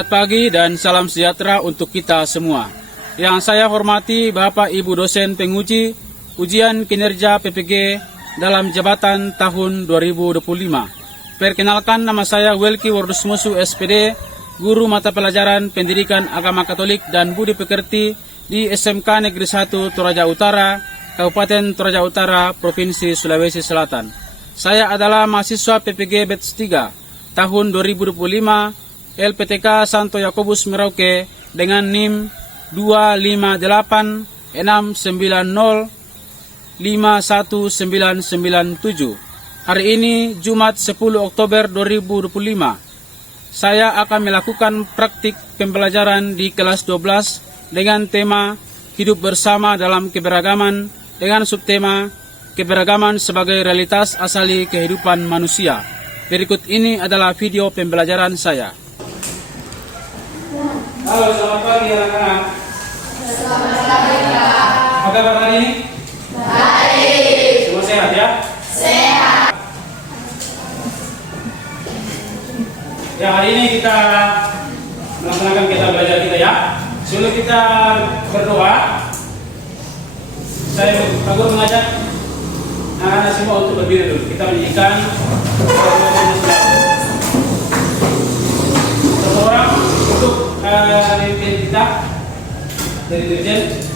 Selamat pagi dan salam sejahtera untuk kita semua. Yang saya hormati Bapak Ibu dosen penguji ujian kinerja PPG dalam jabatan tahun 2025. Perkenalkan, nama saya Welki Wardusmusu SPD, guru mata pelajaran Pendidikan Agama Katolik dan Budi Pekerti di SMK Negeri 1 Toraja Utara, Kabupaten Toraja Utara, Provinsi Sulawesi Selatan. Saya adalah mahasiswa PPG Batch 3 tahun 2025 LPTK Santo Yakobus Merauke dengan NIM 25880519997. Hari ini Jumat 10 Oktober 2025. Saya akan melakukan praktik pembelajaran di kelas 12 dengan tema Hidup Bersama dalam Keberagaman dengan subtema Keberagaman sebagai Realitas Asali Kehidupan Manusia. Berikut ini adalah video pembelajaran saya. Halo, selamat pagi anak-anak. Selamat pagi, Kak. Apa kabar hari ini? Baik. Semua sehat ya? Sehat. Ya, hari ini kita melaksanakan kita belajar kita ya. Sebelum kita berdoa, saya akan mengajak anak-anak semua untuk berdiri dulu. Kita menyanyikan satu orang untuk pimpin kita dari dirjen.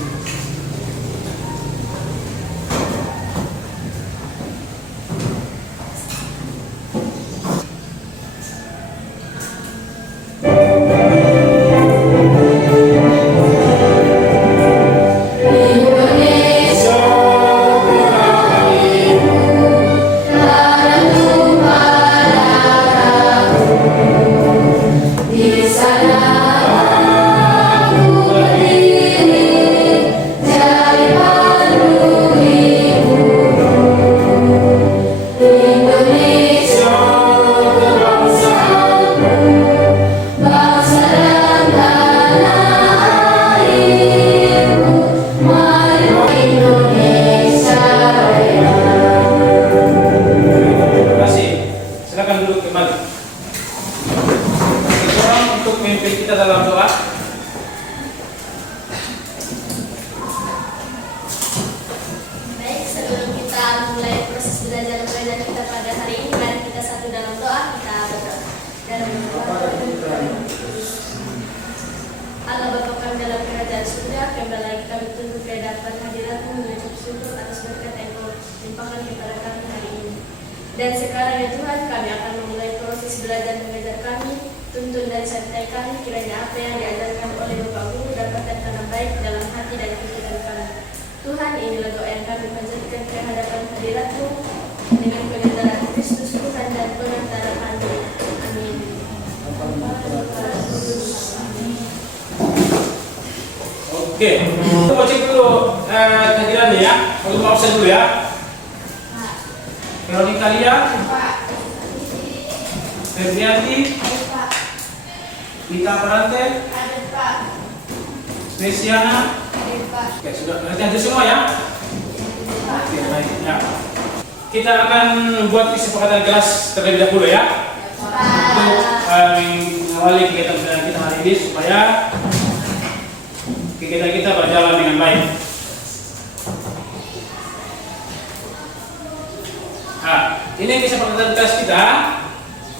Allah Bapa kami dalam kerajaan surga, kami lagi kami tunggu kehadiran hadirat-Mu mengucap syukur atas berkat yang Kau limpahkan kepada kami hari ini. Dan sekarang ya Tuhan, kami akan memulai proses belajar mengajar kami, tuntun dan sertai kami, kiranya apa yang diajarkan oleh Bapak Guru dapat tertanam baik dalam hati dan pikiran kami. Tuhan, inilah doa yang kami panjatkan ke hadapan hadirat-Mu dengan penyertaan Kristus Tuhan dan pengantara kami. Amin. Oke, kita mau cek dulu kehadirannya ya. Kalau mau absen dulu ya. Veronica Lia, Febrianti, Nika Parante, Mesiana. Oke, sudah berarti semua ya. Oke, baik ya. Kita akan membuat kesepakatan kelas terlebih dahulu ya. Untuk mengawali kegiatan belajar kita hari ini supaya kegiatan kita berjalan dengan baik. Nah, ini kesepakatan kelas kita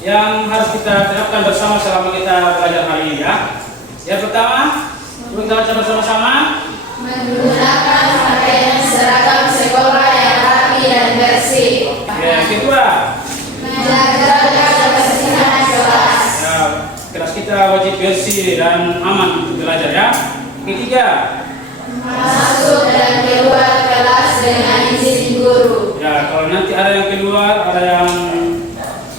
yang harus kita terapkan bersama selama kita belajar hari ini ya. Yang pertama, kita baca bersama-sama. Menggunakan pakaian seragam sekolah yang rapi dan bersih. Yang kedua, menjaga kebersihan kelas. ya, kelas kita wajib bersih dan aman untuk belajar ya. Ketiga, masuk dan keluar kelas dengan izin guru. ya kalau nanti ada yang keluar, ada yang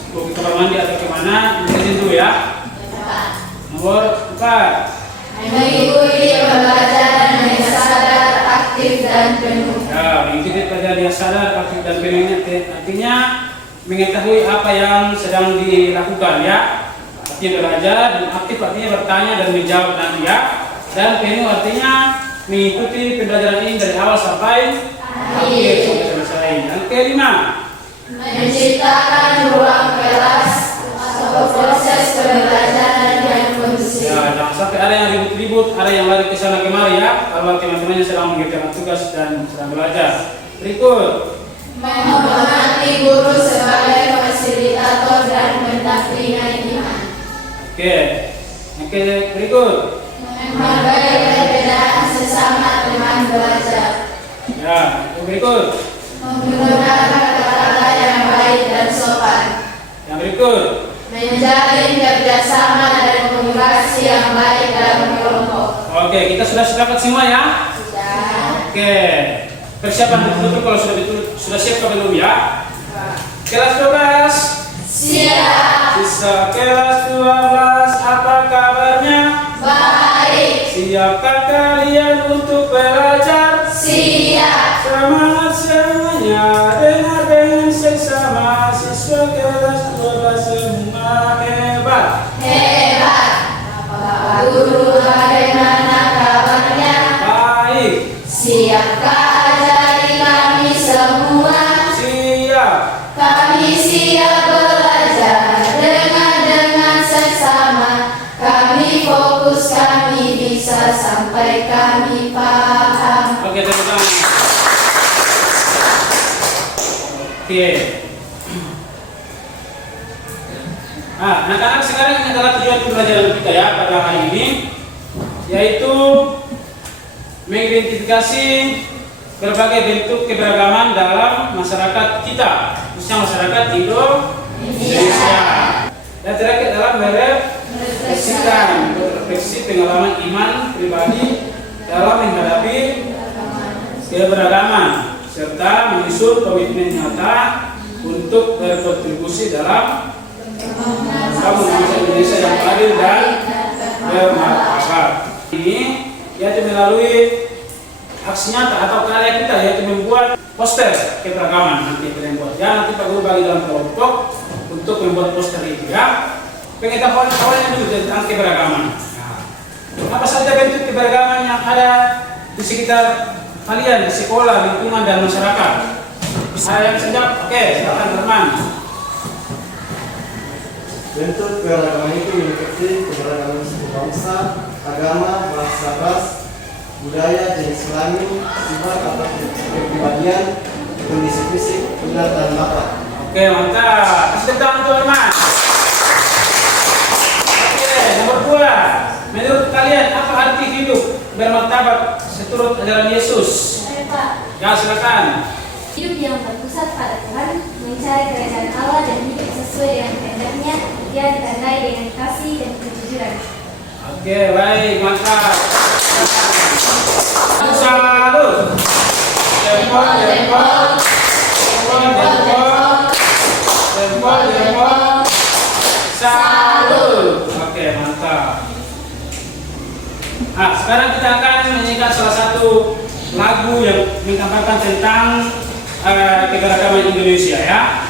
mau ke kamar mandi atau kemana, izin dulu ya. Nomor 4, mengikuti pembelajaran yang sadar, aktif dan penuh. ya, mengikuti pelajaran yang sadar, aktif dan penuh. Artinya mengetahui apa yang sedang dilakukan ya. Artinya belajar, dan aktif artinya bertanya dan menjawab nanti ya. Dan penuh artinya mengikuti pembelajaran ini dari awal sampai akhir sampai selesai. Yang kelima, menciptakan ruang kelas atau proses pembelajaran yang kondusif. sampai ada yang ribut-ribut, ada yang lari ke sana kemari ya, kalau teman-temannya sedang mengerjakan tugas dan sedang belajar. Berikut. Menghormati guru sebagai fasilitator dan pendampingan iman. Oke, berikut. Menghargai perbedaan sesama teman belajar. Ya, berikut. Menggunakan kata-kata yang baik dan sopan. Yang berikut. Menjalin kerjasama dan komunikasi yang baik dalam kelompok. Oke, kita sudah sepakat semua ya. Sudah. Oke, persiapan betul-betul kalau sudah siap ke belum ya? Kelas 12. Siap. Sisa kelas 12, apa kabarnya? Baik. Siapkah kalian untuk belajar? Siap. Semangat semuanya, dengar dengan seksama, siswa kelas 12 semua hebat. Hebat. Bapak Guru, bagaimana kabarnya? Baik. Siapkah ajari kami semua? Siap. Kami siap belajar dengan seksama. Kami fokus, kami bisa sampai kami paham. Oke, tepuk tangan. Oke. Anak-anak, sekarang ini adalah tujuan pembelajaran kita ya pada hari ini, yaitu mengidentifikasi berbagai bentuk keberagaman dalam masyarakat kita, khususnya masyarakat Indonesia. Dan terakhir adalah merefleksi pengalaman iman pribadi dalam menghadapi keberagaman serta menyusun komitmen nyata untuk berkontribusi dalam membangun bangsa Indonesia yang adil dan bermartabat. Ini yaitu melalui aksi nyata atau karya kita, yaitu membuat poster keberagaman. Nanti kita buat ya, nanti Pak Guru bagi dalam kelompok untuk membuat poster itu ya. Pengetahuan awalnya dulu tentang keberagaman. Apa saja bentuk keberagaman yang ada di sekitar kalian, di sekolah, lingkungan, dan masyarakat? Saya yang sejak, oke, silakan teman. Bentuk keberagaman itu meliputi keberagaman suku bangsa, agama, bahasa ras, budaya, jenis kelamin, sifat atau kepribadian, kondisi fisik, minat dan bakat. Oke, mantap. Kasih tepuk tangan teman-teman. Oke, nomor 2. Menurut kalian apa arti hidup bermartabat seturut ajaran Yesus? Pak, Ya, silakan. hidup yang berpusat pada Tuhan, mencari kerajaan Allah dan hidup sesuai dengan kehendaknya, dia ditandai dengan kasih dan kejujuran. Oke, baik, mantap. Salut. Jempol, jempol. Jempol, jempol. Jempol, jempol. Salut. Oke, mantap. Sekarang kita akan menyanyikan salah satu lagu yang menggambarkan tentang keberagaman Indonesia ya.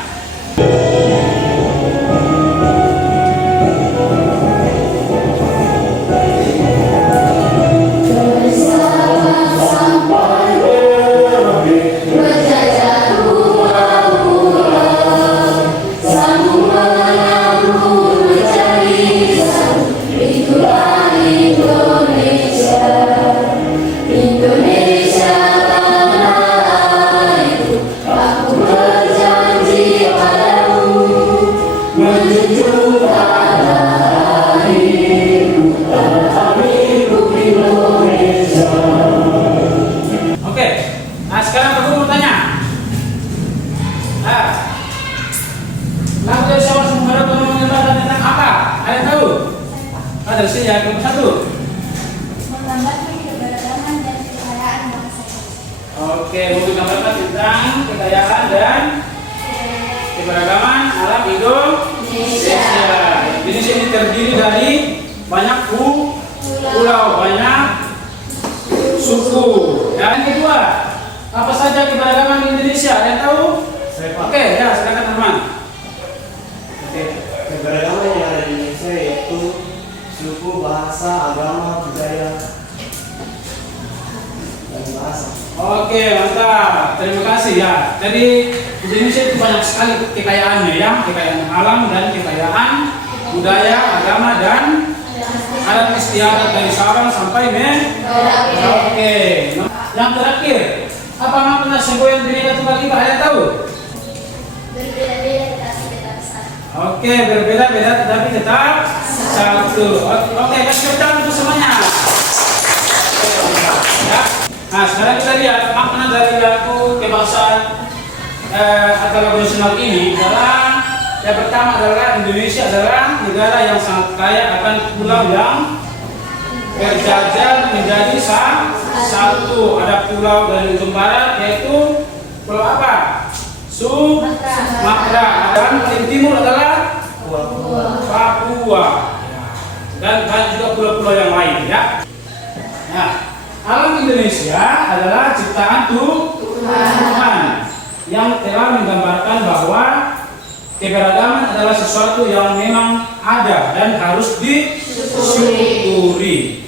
Oke, sekarang aku mau tanya. Lagu dari Syawal Sumber mengenalkan tentang apa? Ada yang tahu? Ada sih ya, nomor 1. Menggambarkan keberagaman dan kekayaan bangsa. Oke, mau menggambarkan tentang kekayaan dan keberagaman alam Indonesia. Indonesia ini terdiri dari banyak pulau, banyak suku. Dan yang kedua, apa saja keberagaman di Indonesia? Ada yang tahu? Oke, ya silakan teman. Oke, keberagaman yang ada di Indonesia yaitu suku, bahasa, agama, budaya, dan bahasa. Oke, mantap. Terima kasih ya. Jadi Indonesia itu banyak sekali kekayaannya ya, kekayaan alam dan kekayaan budaya, agama dan adat istiadat dari Sabang sampai Merauke. Oke. Yang terakhir, apa makna semboyan Bhinneka Tunggal Ika? Ada yang tahu? Berbeda-beda tetapi tetap satu. Oke, berbeda-beda tetapi tetap satu. Oke, kasih tepuk tangan untuk semuanya. Ya. Nah, sekarang kita lihat makna dari lagu kebangsaan atau lagu nasional ini adalah yang pertama adalah Indonesia adalah negara yang sangat kaya akan pulau yang berjajar menjadi satu. Ada pulau dari ujung barat yaitu pulau apa? Sumatera. Dan paling timur adalah Papua. Dan banyak juga pulau-pulau yang lain ya. Nah, alam Indonesia adalah ciptaan Tuhan yang telah menggambarkan bahwa keberagaman adalah sesuatu yang memang ada dan harus disyukuri.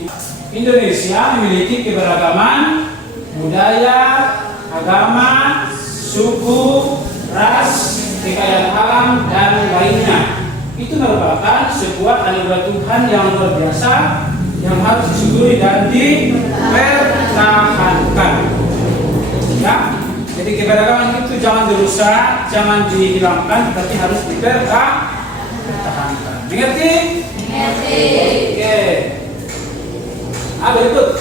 Indonesia memiliki keberagaman budaya, agama, suku, ras, kekayaan alam, dan lainnya. Itu merupakan sebuah anugerah Tuhan yang luar biasa yang harus disyukuri dan dipertahankan. Ya, jadi keberagaman itu jangan dirusak, jangan dihilangkan, tapi harus dipertahankan. Mengerti? Mengerti. Oke. Berikut,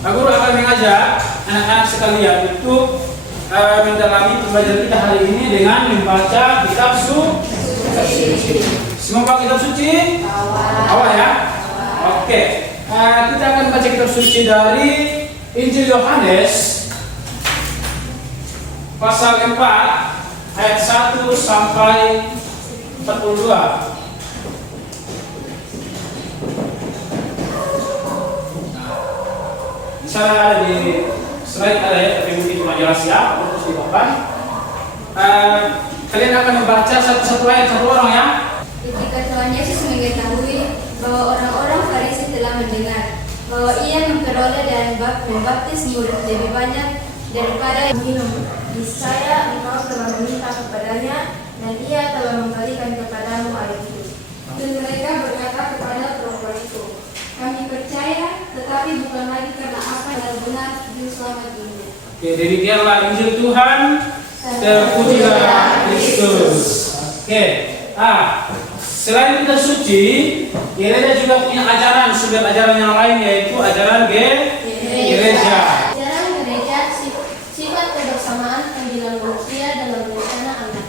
Pak Guru akan mengajak anak-anak sekalian untuk mendalami pembelajaran kita hari ini dengan membaca kitab suci. Semua Pak kitab suci? Awal ya? Oke. Kita akan baca kitab suci dari Injil Yohanes pasal 4 ayat 1 sampai 42. Misalnya ada di slide ada ya, tapi mungkin cuma jelas ya, terus di papan. Kalian akan membaca satu ayat satu orang ya. Ketika Tuhan Yesus mengetahui bahwa orang-orang Farisi telah mendengar bahwa ia memperoleh dan membaptis murid lebih banyak daripada yang minum, niscaya engkau telah meminta kepadanya dan ia telah memberikan kepadamu air itu. Dan mereka berkata kepada perempuan itu, kami percaya, tetapi bukan lagi karena apa yang benar juru selamat ini. Oke, demikianlah Injil Tuhan. Terpujilah Kristus. Oke. Selain kita suci, gereja juga punya ajaran, sumber ajaran yang lain yaitu ajaran gereja. Ajaran gereja sifat kebersamaan panggilan manusia dalam rencana Allah.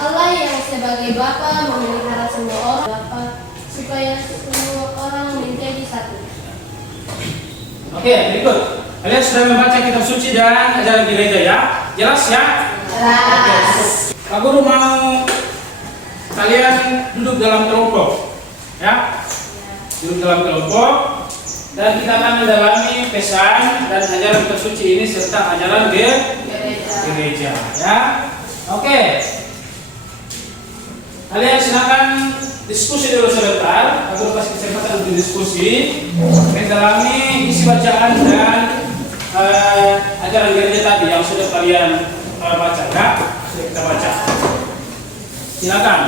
Allah yang sebagai Bapa memelihara semua orang Bapa supaya semua orang menjadi satu. Oke, berikut. Kalian sudah membaca kitab suci dan ajaran gereja ya? Jelas ya? Jelas. Pak Guru mau kalian duduk dalam kelompok ya? Duduk dalam kelompok dan kita akan mendalami pesan dan ajaran kitab suci ini serta ajaran gereja ya? Oke. Kalian silakan diskusi dulu sebentar. Aku kasih kesempatan untuk diskusi, mendalami isi bacaan dan ajaran gereja tadi yang sudah kalian baca ya. Sudah kita baca. Silakan.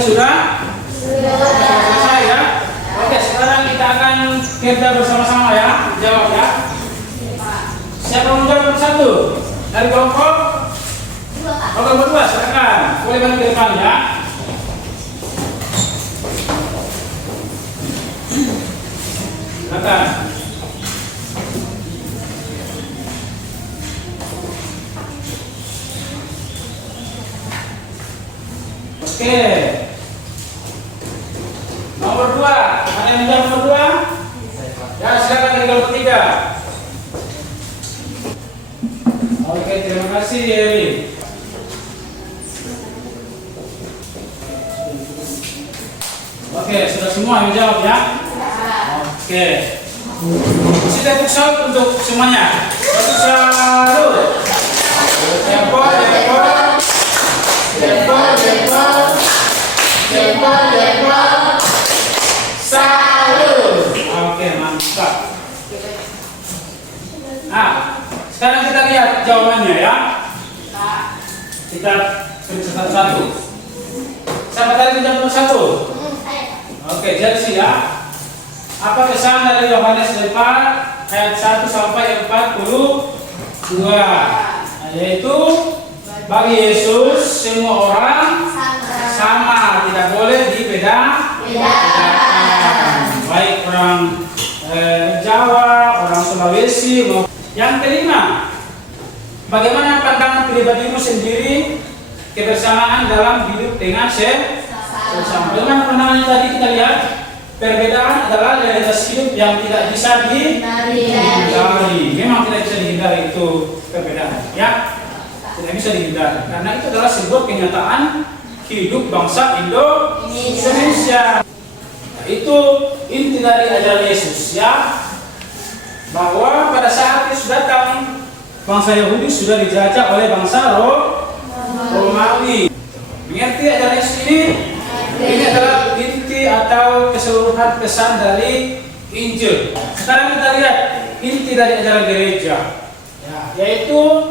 Sudah? Selesai ya? Oke, sekarang kita akan kerja bersama-sama ya. Jawab ya. Siapa yang menjawab satu? Dari kelompok? Kelompok berdua, silakan. Boleh bantu ke depan ya. Silakan. Oke. Nomor 2, ada yang menjawab nomor 2? Ya, silakan dari kelompok 3. Oke, terima kasih Yeri. Oke, sudah semua yang menjawab ya? Oke. Kasih tepuk salut untuk semuanya. Tepuk salut. Jempol, jempol. Jempol, jempol. Jempol, jempol. Salut. Oke. lihat jawabannya ya. Kita periksa satu-satu. Siapa tadi jam 21? Oke, jadi sih ya. Apa pesan dari Yohanes 4 ayat 1 sampai 42? Yaitu bagi Yesus semua orang sama, tidak boleh dibedakan. Baik orang Jawa, orang Sulawesi. Yang kelima, bagaimana pandangan pribadimu sendiri kebersamaan dalam hidup dengan sesama? Dengan pandangan tadi kita lihat, perbedaan adalah realitas hidup yang tidak bisa dihindari. Memang tidak bisa dihindari itu perbedaan, ya, tidak bisa dihindari karena itu adalah sebuah kenyataan hidup bangsa Indonesia. Itu inti dari ajaran Yesus, ya, bahwa pada saat Yesus datang, bangsa Yahudi sudah dijajah oleh bangsa Romawi. Mengerti ajaran Yesus ini? Ini adalah inti atau keseluruhan pesan dari Injil. Sekarang kita lihat inti dari ajaran gereja, ya, yaitu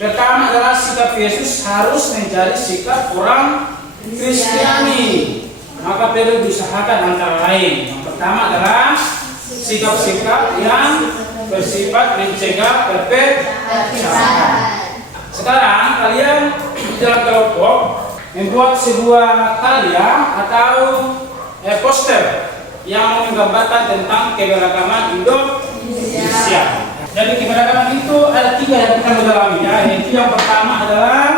pertama adalah sikap Yesus harus mencari sikap orang Kristiani. Maka perlu diusahakan antara lain. Yang pertama adalah sikap-sikap yang bersifat mencegah perpecahan. Sekarang kalian dalam kelompok membuat sebuah karya atau poster yang menggambarkan tentang keberagaman Indonesia. Jadi keberagaman itu ada 3 yang kita dalami, ya. Yaitu yang pertama adalah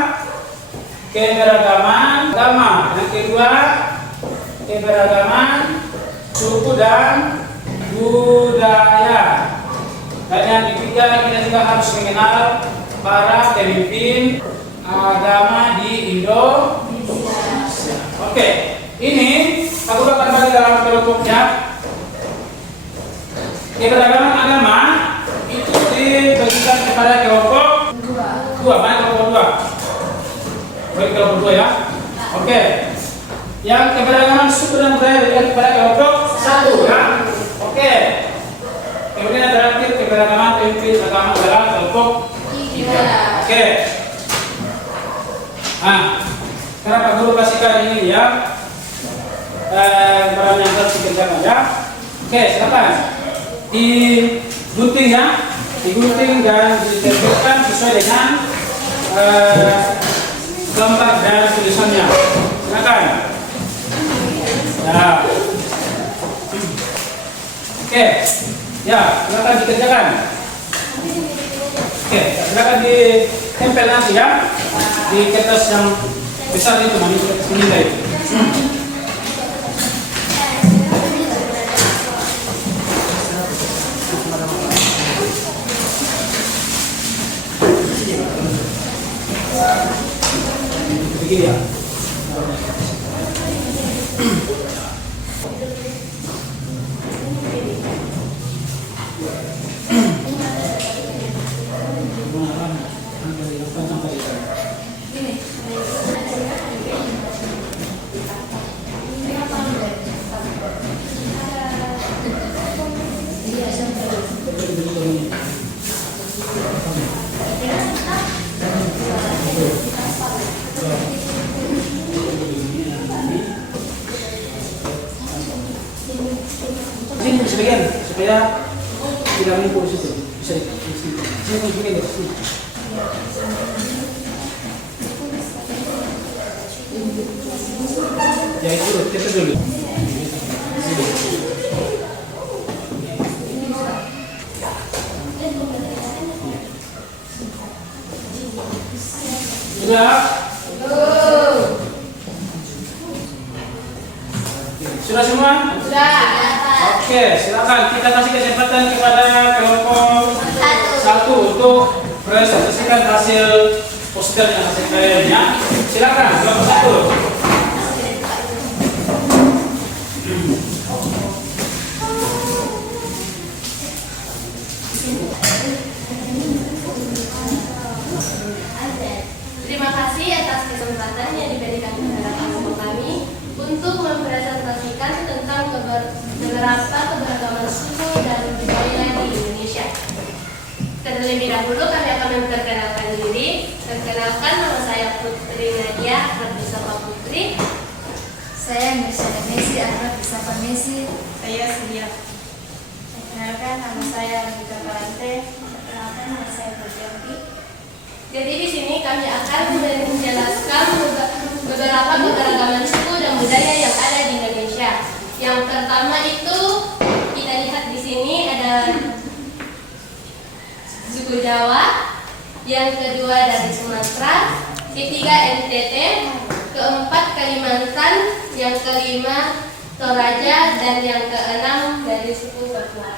keberagaman agama, yang kedua keberagaman suku dan budaya, dan yang ketiga kita juga harus mengenal para pemimpin agama di Indonesia. Oke, ini aku akan bagi dalam kelompoknya. Keberagaman agama itu dibagikan kepada kelompok 2. Mana kelompok 2? Baik, kelompok 2 ya. Oke. Yang keberagaman suku dan budaya diberikan kepada kelompok 1 ya. Oke. Kemudian terakhir keberagaman pemimpin agama adalah kelompok 3. Oke. Nah, sekarang Pak Guru kasihkan ini ya, barang yang harus dikerjakan ya. Oke, silakan digunting ya, digunting dan diterbitkan sesuai dengan gambar dan tulisannya. Silakan. Ya. Oke, ya, silakan dikerjakan. Oke, silakan ditempel nanti ya di kertas yang besar itu, nanti sini itu. Begini ya. Sini sebagian supaya tidak menipu di situ. Bisa di sini. Sini begini deh. Sini. Ya itu dulu, kita dulu. Sudah? Sudah semua? Sudah. Oke, silakan kita kasih kesempatan kepada kelompok 1 untuk presentasikan hasil posternya, hasil karyanya. Silakan kelompok 1. Terima kasih atas kesempatan yang diberikan kepada kelompok kami untuk mempresentasikan tentang beberapa keberagaman suku dan budaya di Indonesia. Terlebih dahulu kami akan memperkenalkan diri. Perkenalkan, nama saya Putri Nadia Abdusapa Putri. Saya Mirsya Messi, Ahmad Disapa Messi. Saya Surya. Perkenalkan, nama saya Rita Parante. Perkenalkan, nama saya Putri. Jadi di sini kami akan menjelaskan beberapa keberagaman suku dan budaya yang ada di Indonesia. Yang pertama itu kita lihat di sini ada suku Jawa, yang kedua dari Sumatera, ketiga NTT, keempat Kalimantan, yang kelima Toraja, dan yang keenam dari suku Papua.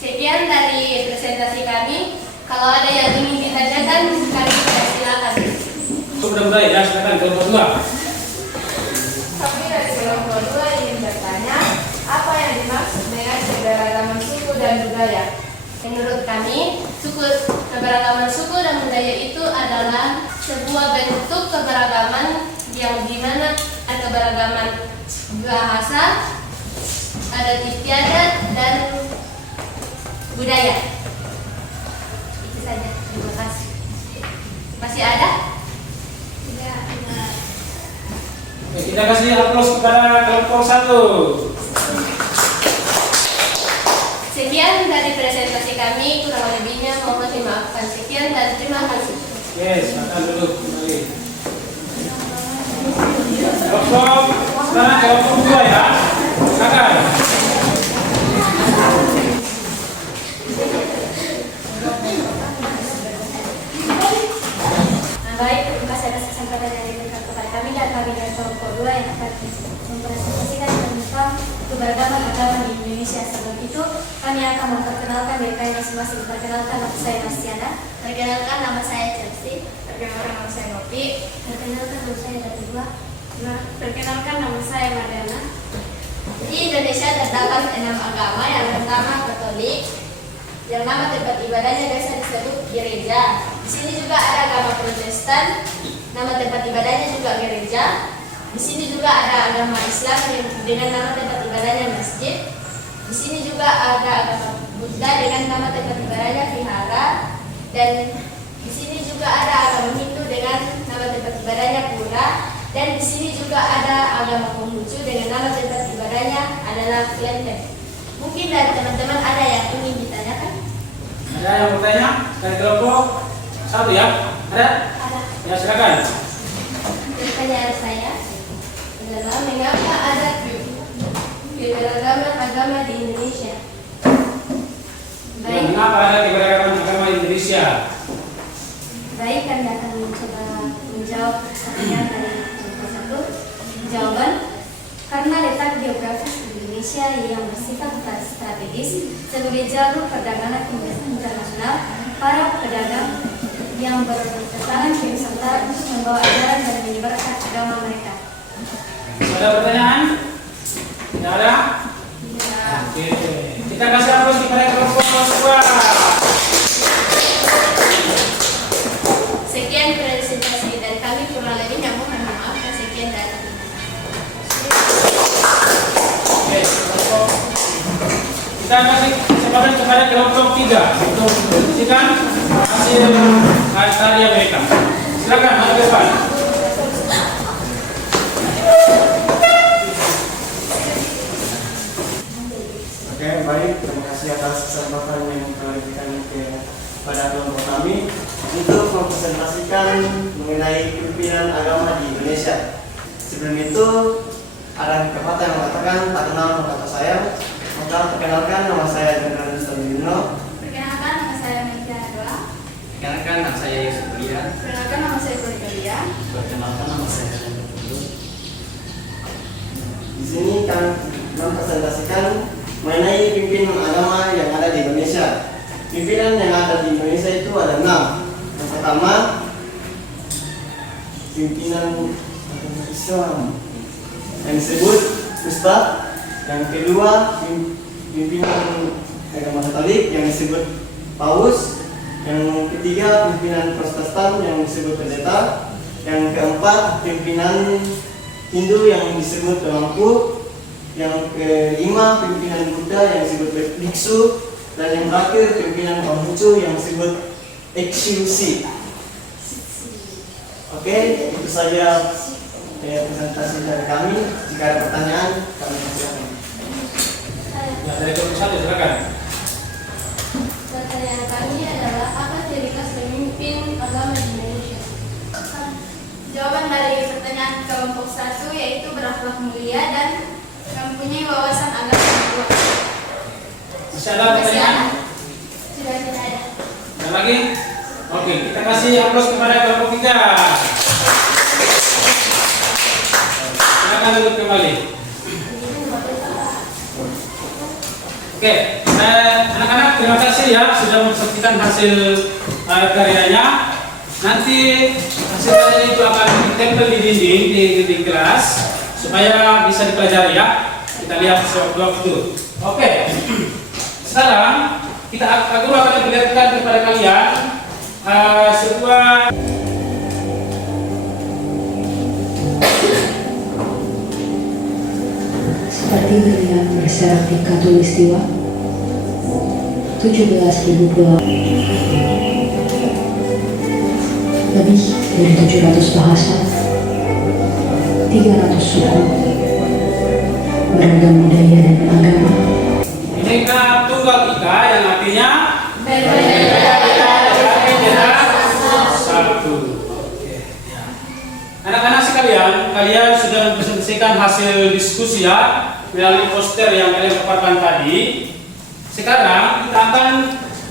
Sekian dari presentasi kami. Kalau ada yang ingin ditanyakan, kami silakan. Sudah mulai ya, silakan kelompok 2. Kami dari kelompok 2 ingin bertanya, apa yang dimaksud dengan keberagaman suku dan budaya? Menurut kami, keberagaman suku dan budaya itu adalah sebuah bentuk keberagaman yang dimana ada keberagaman bahasa, adat istiadat, dan budaya. Itu saja. Terima kasih. Masih ada? Tidak. Oke, kita kasih aplaus kepada kelompok 1. Sekian dari presentasi kami, kurang lebihnya mohon dimaafkan. Sekian dan terima kasih. Yes, makan dulu kembali. Kelompok, sekarang kelompok 2 ya. Silakan. Baik, terima kasih atas kesempatan yang diberikan kepada kami dan kami dari kelompok 2 yang akan mempresentasikan tentang keberagaman agama di Indonesia. Sebelum itu, kami akan memperkenalkan diri kami masing-masing. Perkenalkan, nama saya Nastiana. Perkenalkan, nama saya Chelsea. Perkenalkan, nama saya Nopi. Perkenalkan, nama saya Datigua. Perkenalkan, nama saya Mariana. Di Indonesia terdapat 6 agama. Yang pertama Katolik, yang nama tempat ibadahnya biasa disebut gereja. Di sini juga ada agama Protestan, nama tempat ibadahnya juga gereja. Di sini juga ada agama Islam yang dengan nama tempat ibadahnya masjid. Di sini juga ada agama Buddha dengan nama tempat ibadahnya vihara. Dan di sini juga ada agama Hindu dengan nama tempat ibadahnya pura. Dan di sini juga ada agama Konghucu dengan nama tempat ibadahnya adalah kelenteng. Mungkin dari teman-teman ada yang ingin ditanyakan? Ada yang bertanya dari kelompok 1 ya? Ada? Ada. Ya, silakan. Pertanyaan saya adalah mengapa ada keberagaman agama di Indonesia? Baik, Mengapa ada keberagaman agama di Indonesia? baik, kami akan mencoba menjawab pertanyaan dari kelompok 1. Jawaban, karena letak geografis Indonesia yang bersifat strategis sebagai jalur perdagangan internasional, para pedagang yang berdatangan ke Nusantara untuk membawa ajaran dan menyebarkan agama mereka. Ada pertanyaan? Tidak ada? Oke. Kita kasih aplaus kepada kelompok 2. Sekian presentasi dari kami, kurang lebihnya mohon maaf. Sekian dan Oke, kita kasih kesempatan kepada kelompok 3 untuk menyaksikan hasil karya mereka. Silakan, maju ke depan. Oke, baik. Terima kasih atas kesempatan yang telah diberikan kepada kelompok kami untuk mempresentasikan mengenai pimpinan agama di Indonesia. Sebelum itu, ada kata yang mengatakan tak kenal maka tak sayang. Maka perkenalkan, nama saya Jenderal Yusuf. Perkenalkan, nama saya Mekia Doa. Perkenalkan, nama saya Yusuf Budian. Perkenalkan, nama saya Purikalia. Perkenalkan, nama saya Randa. Di sini kami mempresentasikan mengenai pimpinan agama yang ada di Indonesia. Pimpinan yang ada di Indonesia itu ada 6. Yang pertama, pimpinan agama Islam yang disebut Ustaz. Yang kedua, pimpinan agama Katolik yang disebut Paus. Yang ketiga, pimpinan Protestan yang disebut pendeta. Yang keempat, pimpinan Hindu yang disebut Lampu. Yang kelima, pimpinan Buddha yang disebut biksu. Dan yang terakhir pimpinan Konghucu yang disebut XUC. Oke, itu saja presentasi dari kami. Jika ada pertanyaan, kami persilakan. Ya, dari kelompok satu silakan. Pertanyaan kami adalah apa ciri khas pemimpin agama di Indonesia? Jawaban dari pertanyaan kelompok 1 yaitu berakhlak mulia dan mempunyai wawasan agama yang kuat. Masih ada pertanyaan? Sudah tidak ada. Ada lagi? Oke, kita kasih aplaus kepada kelompok 3. Silakan duduk kembali. Oke, anak-anak terima kasih ya sudah menyaksikan hasil karyanya. Nanti hasil karyanya itu akan ditempel di dinding kelas supaya bisa dipelajari ya. Kita lihat sewaktu-waktu. Oke, sekarang aku akan memperlihatkan kepada kalian sebuah seperti melihat berserak di Katulistiwa 17.000 pulau, lebih dari 700 bahasa, 300 suku, beragam budaya dan agama. Bineka Tunggal Ika yang artinya satu. Anak-anak sekalian, kalian sudah mempresentasikan hasil diskusi ya melalui poster yang kalian paparkan tadi. Sekarang kita akan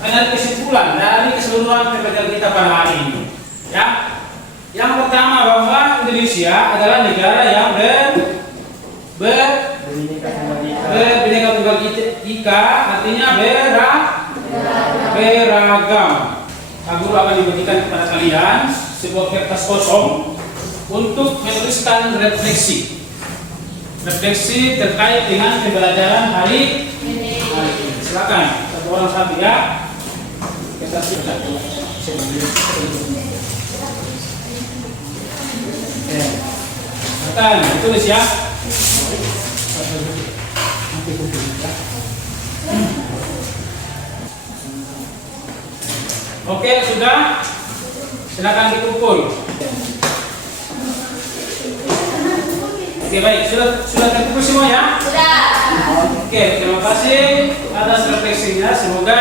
menarik kesimpulan dari keseluruhan pembelajaran kita pada hari ini. Ya, yang pertama bahwa Indonesia adalah negara yang berbineka tunggal ika, artinya beragam. Guru akan dibagikan kepada kalian sebuah kertas kosong untuk menuliskan refleksi terkait dengan pembelajaran hari ini. Silakan satu orang satu ya. Kertas silakan tulis ya. Oke, sudah. Silakan dikumpul. Oke, baik. Sudah terkumpul semua ya? Sudah. Oke, terima kasih atas refleksinya. Semoga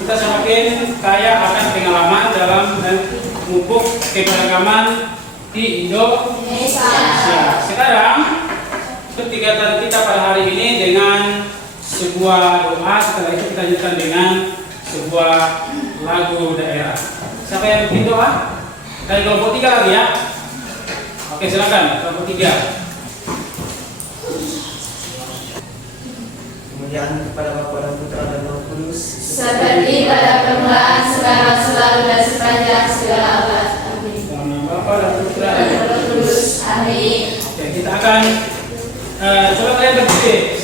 kita semakin kaya akan pengalaman dalam memupuk keberagaman di Indonesia. Sekarang kegiatan kita pada hari ini dengan sebuah doa. Setelah itu kita lanjutkan dengan sebuah lagu daerah. Siapa yang bikin doa? Dari kelompok 3 lagi ya. Oke, silakan kelompok 3. Kemuliaan kepada Bapa dan Putra dan Roh Kudus, Seperti pada permulaan, sekarang, selalu dan sepanjang segala abad. Amin. Dalam nama Bapa dan Putra dan Roh Kudus. Amin. Oke, kita akan coba kalian berdiri.